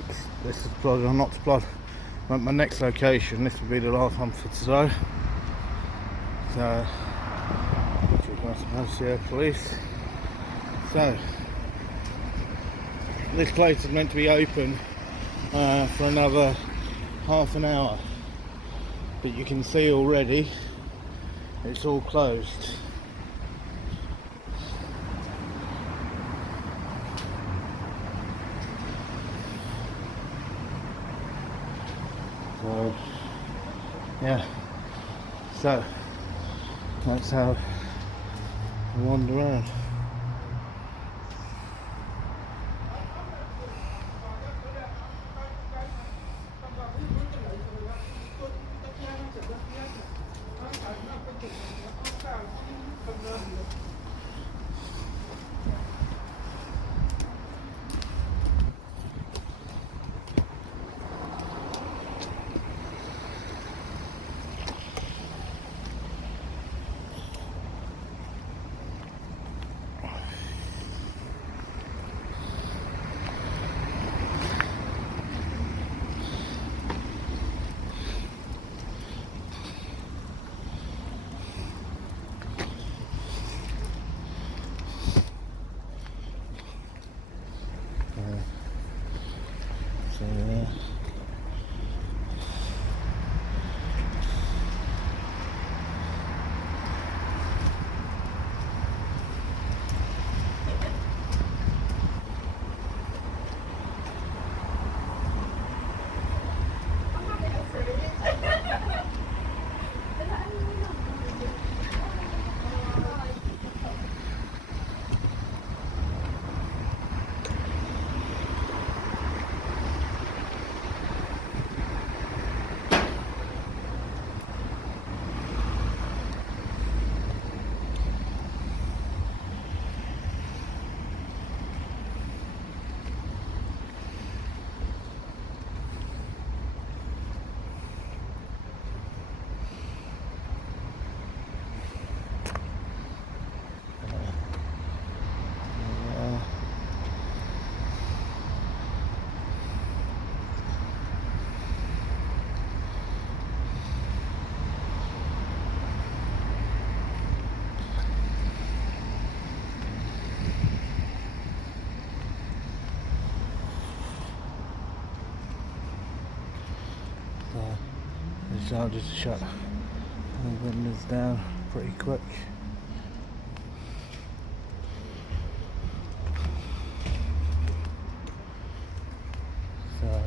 peeps, this is Plod or Not to Plod. I'm at my next location. This will be the last one for today. So, yeah, police. So, this place is meant to be open for another half an hour, but you can see already it's all closed. So, yeah, so that's how I wander around. So yeah. Decided to shut the windows down pretty quick. So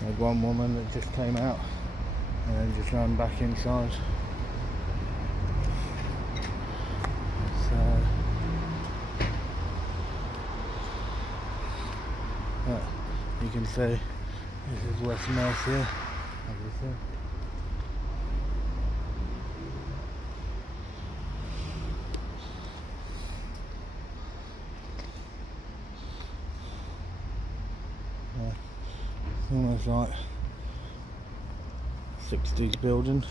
we had one woman that just came out and then just ran back inside. So you can see this is West Mercia, everything. Yeah, it's almost like 60s building.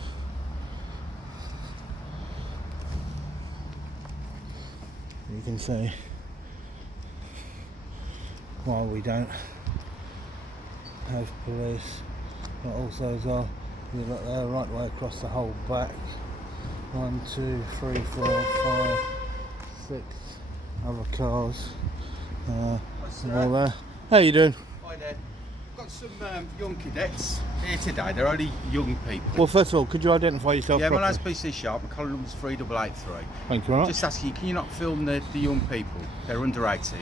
You can see why we don't have police, but also as well, you look there right the way across the whole back. 1, 2, 3, 4, 5, 6 other cars. All there. How you doing? Hi there. Got some young cadets here today. They're only young people. Well, first of all, could you identify yourself? Yeah, properly? my name's PC Sharp. My collar number's 3883. Thank you very much. Just asking you, can you not film the young people? They're under 18.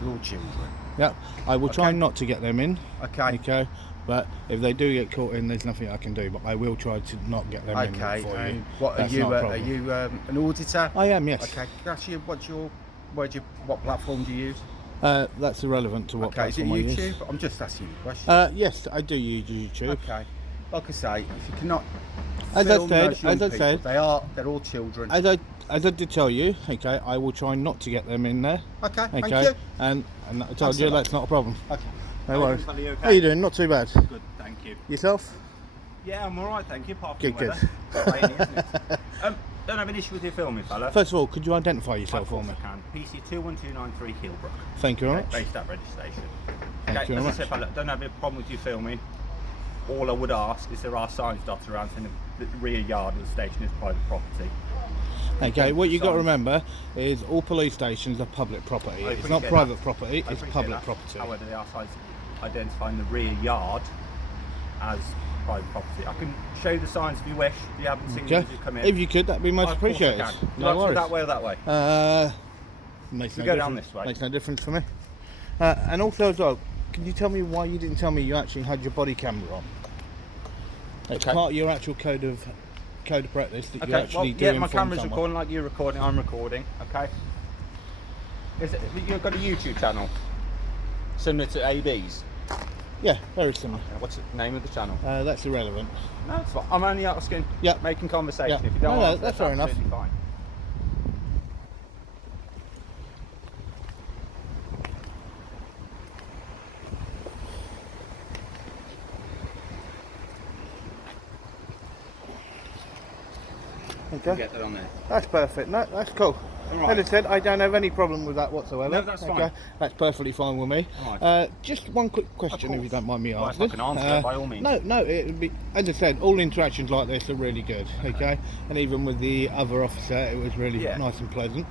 They're all children. Yep, I will try not to get them in. Okay. Okay, but if they do get caught in, there's nothing I can do. But I will try to not get them in for you. Okay. What That's are you? not a problem. Are you an auditor? I am, yes. Okay. Can I ask you what platform do you use? That's irrelevant to what platform I is it use. YouTube? I'm just asking you a question. Yes, I do use YouTube. Okay. Like I say, if you cannot As film I said, those young people, they're all children. As I did tell you, okay, I will try not to get them in there. Okay, Okay, thank you. And I told you that's not a problem. Okay. No worries. Okay? How you doing? Not too bad. Good, thank you. Yourself? Yeah, I'm alright, thank you. Apart Good, from good. the weather. It's rainy, isn't it? finish with your filming, fella. First of all, could you identify yourself for me? I can. PC2129 Hillbrook. Thank you very much. Based at registration. Thank you very much. As I said, fella, don't have a problem with you filming. All I would ask is there are signs dotted around saying the rear yard of the station is private property. Okay, what you've got to remember is all police stations are public property. It's not private property, it's public property. However, there are signs identifying the rear yard as private property. I can show you the signs if you wish, if you haven't seen them as you come in. If you could, that'd be most appreciated. No worries. That way or that way? Makes no go difference. down this way. Makes no difference for me. And also as well, can you tell me why you didn't tell me you actually had your body camera on? It's part of your actual code of practice that you actually do. Yeah, my camera's recording like you're recording, I'm recording, okay? You've got a YouTube channel similar to AB's? Yeah, very similar. What's the name of the channel? That's irrelevant. No, it's fine. I'm only asking, making conversation. If you don't want to, that's fair enough. Fine. Okay. Get that on there. That's perfect. No, that's cool. Right. As I said, I don't have any problem with that whatsoever. No, that's fine. That's perfectly fine with me. Right. Just one quick question, if you don't mind me asking. I can answer it by all means. No, it would be, as I said, all interactions like this are really good. Okay, and even with the other officer, it was really nice and pleasant,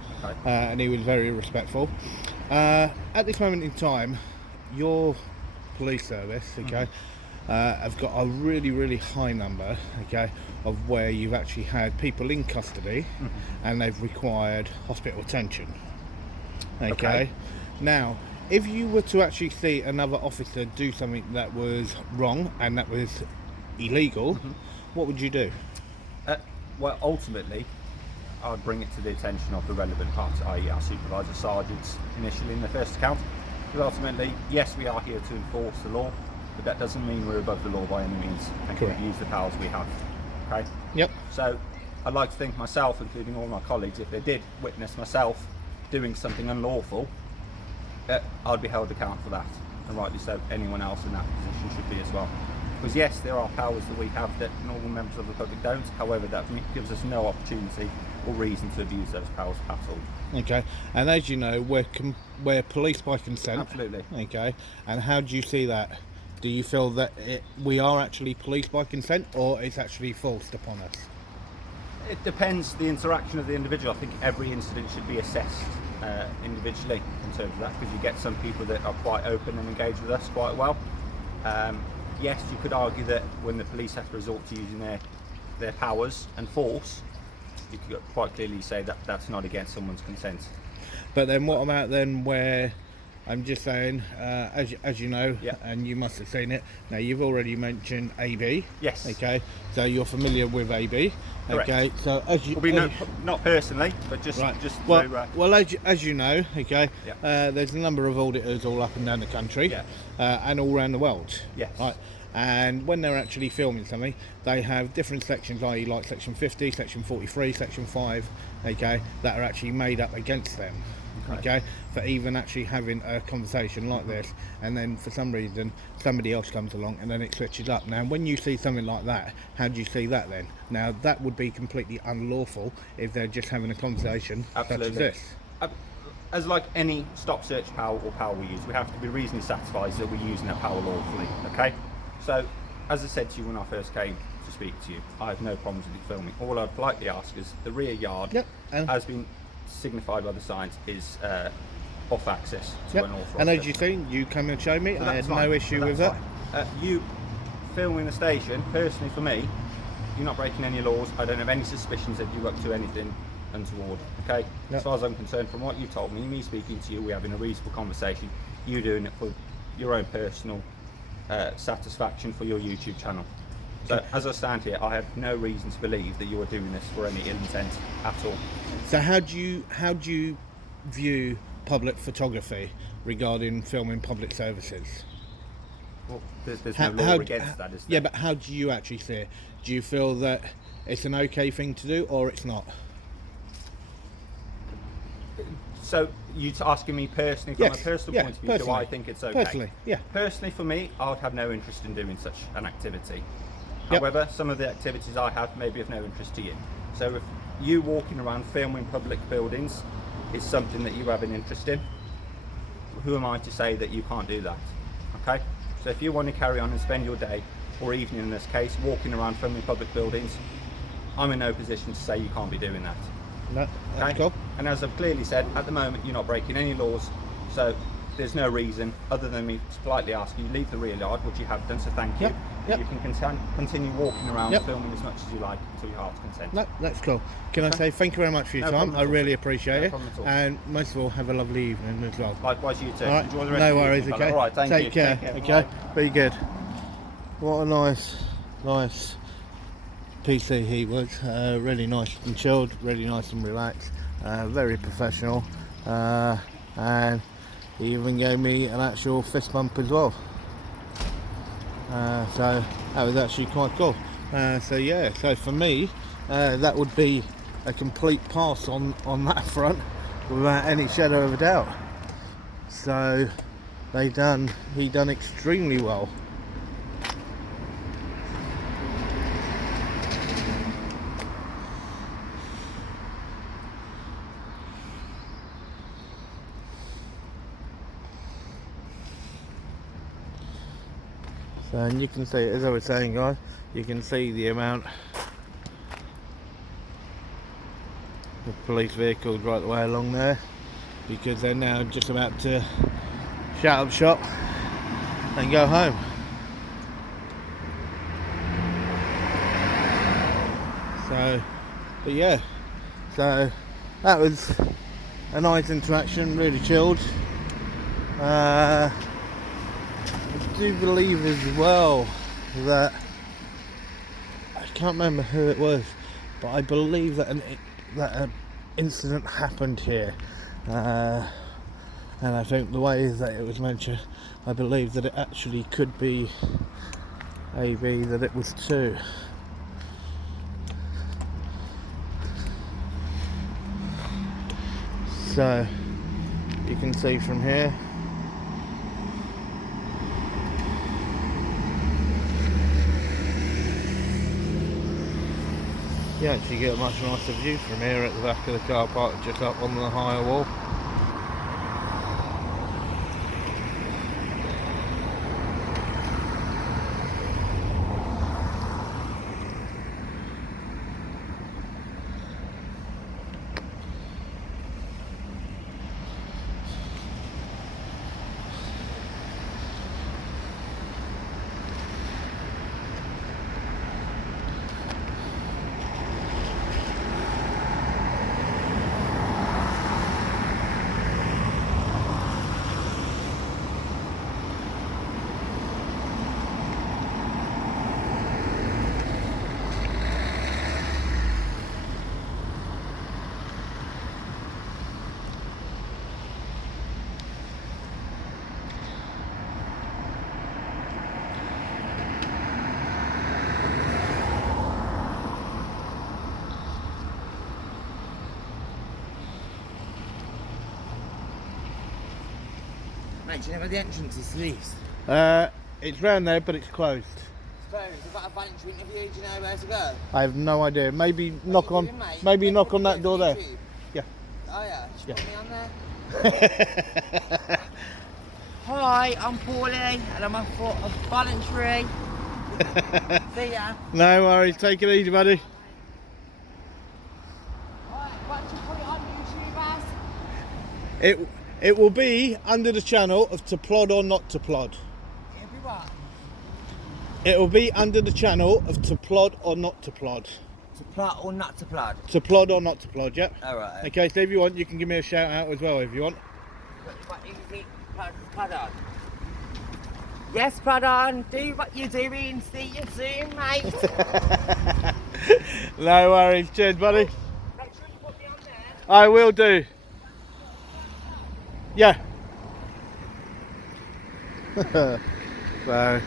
and he was very respectful. At this moment in time, your police service, have got a really high number, of where you've actually had people in custody and they've required hospital attention. Okay. Now, if you were to actually see another officer do something that was wrong and that was illegal, what would you do? Well, ultimately, I'd bring it to the attention of the relevant parts, i.e. our supervisor sergeants initially in the first account. Because ultimately, yes, we are here to enforce the law, but that doesn't mean we're above the law by any means and can use the powers we have. Okay? Yep. So I'd like to think myself, including all my colleagues, if they did witness myself doing something unlawful, I'd be held accountable for that, and rightly so. Anyone else in that position should be as well. Because yes, there are powers that we have that normal members of the public don't. However, that gives us no opportunity or reason to abuse those powers at all. Okay, and as you know, we're police by consent. Absolutely. Okay, and how do you see that? Do you feel that we are actually police by consent, or it's actually forced upon us? It depends the interaction of the individual. I think every incident should be assessed individually in terms of that, because you get some people that are quite open and engage with us quite well. Yes, you could argue that when the police have to resort to using their powers and force, you could quite clearly say that that's not against someone's consent. But then what about then where, I'm just saying, as you know, and you must have seen it, now you've already mentioned AB. Yes. Okay, so you're familiar with AB. Correct. Okay, so as you... not personally, but just... Right. Well, as you know, there's a number of auditors all up and down the country, and all around the world. Yes. Right. And when they're actually filming something, they have different sections, i.e. like section 50, section 43, section 5, that are actually made up against them. Okay, for even actually having a conversation like this, and then for some reason somebody else comes along and then it switches up. Now when you see something like that, how do you see that then? Now that would be completely unlawful if they're just having a conversation such as this. As like any stop search power or power we use, we have to be reasonably satisfied that we're using that power lawfully. Okay, so as I said to you when I first came to speak to you, I have no problems with you filming. All I'd politely ask is the rear yard has been signified by the signs is off access to an authorised. And as you've seen, you come and show me, so I had no issue with that. You filming the station, personally for me, you're not breaking any laws. I don't have any suspicions that you're up to anything untoward. Okay, as far as I'm concerned, from what you told me speaking to you, we're having a reasonable conversation, you doing it for your own personal satisfaction for your YouTube channel. So as I stand here, I have no reason to believe that you are doing this for any ill intent at all. So how do you view public photography regarding filming public services? Well, there's no law against that, is there? Yeah, but how do you actually see it? Do you feel that it's an okay thing to do, or it's not? So you're asking me personally, from a personal point of view, do I think it's okay? Personally, yeah. Personally, for me, I would have no interest in doing such an activity. However, some of the activities I have may be of no interest to you. So if you walking around filming public buildings is something that you have an interest in. Who am I to say that you can't do that? Okay? So if you want to carry on and spend your day, or evening in this case, walking around filming public buildings, I'm in no position to say you can't be doing that. No, that's Okay? cool. And as I've clearly said, at the moment you're not breaking any laws, so there's no reason other than me to politely ask you leave the rear yard, which you have done, so thank you. Yep. You can continue walking around Yep. filming as much as you like until your heart's content. No, that's cool. Can I say thank you very much for your No time? problem I at all. really appreciate No it. problem at all. And most of all, have a lovely evening as well. Likewise you too. All right, Enjoy the rest no of your worries, evening, okay? fella. All right, thank you. Take care, Take okay? Bye. Be good. What a nice PC he was. Really nice and chilled, really nice and relaxed. Very professional. And he even gave me an actual fist bump as well. So that was actually quite cool. So yeah, so for me, that would be a complete pass on that front without any shadow of a doubt. So he done extremely well. So, and you can see, as I was saying guys, you can see the amount of police vehicles right the way along there, because they're now just about to shut up shop and go home. So, but yeah, so that was a nice interaction, really chilled. I do believe as well that I can't remember who it was, but I believe that an incident happened here, and I think the way that it was mentioned, I believe that it actually could be AB, that it was two. So you can see from here, you actually get a much nicer view from here at the back of the car park, just up on the higher wall. Mate, do you know where the entrance is to this? It's round there, but it's closed. Suppose I've got a voluntary interview, do you know where to go? I have no idea. Maybe knock on, doing, mate? maybe You knock put on me that door there. YouTube? Yeah. Oh yeah, just Yeah. put me on there. Hi, I'm Paulie, and I'm up for a voluntary. See ya. No worries. Take it easy, buddy. Right, what do you put it on YouTube as? It will be under the channel of To Plod or Not to Plod. Everyone. It will be under the channel of To Plod or Not to Plod. To plot or not to plot? To Plod or Not to Plod, yeah? Alright. Okay, so if you want, you can give me a shout out as well if you want. What is it? Plod on. Yes, plod on. Do what you're doing. See you soon, mate. No worries. Cheers, buddy. Make sure you put me on there. I will do. Yeah. So.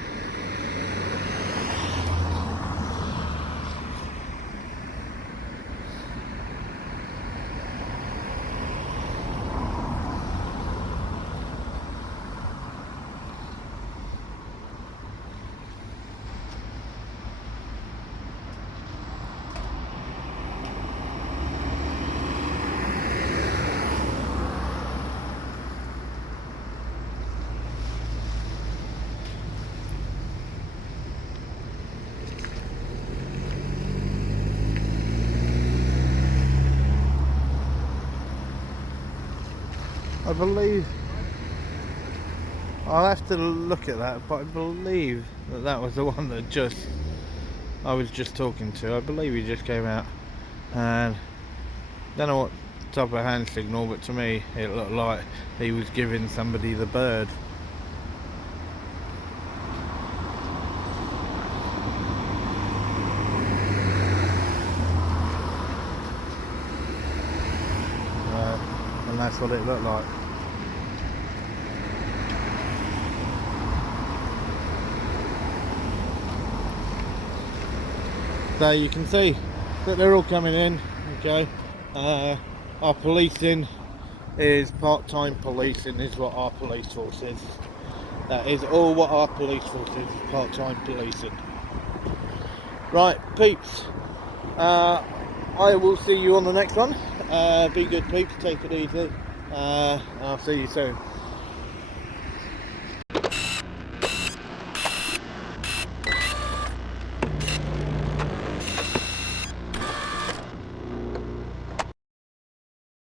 I believe, I'll have to look at that, but I believe that that was the one that I was just talking to. I believe he just came out, and don't know what type of hand signal, but to me it looked like he was giving somebody the bird. And that's what it looked like. So you can see that they're all coming in, okay. Our policing is part-time policing, is what our police force is. That is all what our police force is, part-time policing. Right, peeps, I will see you on the next one. Be good, peeps, take it easy, and I'll see you soon.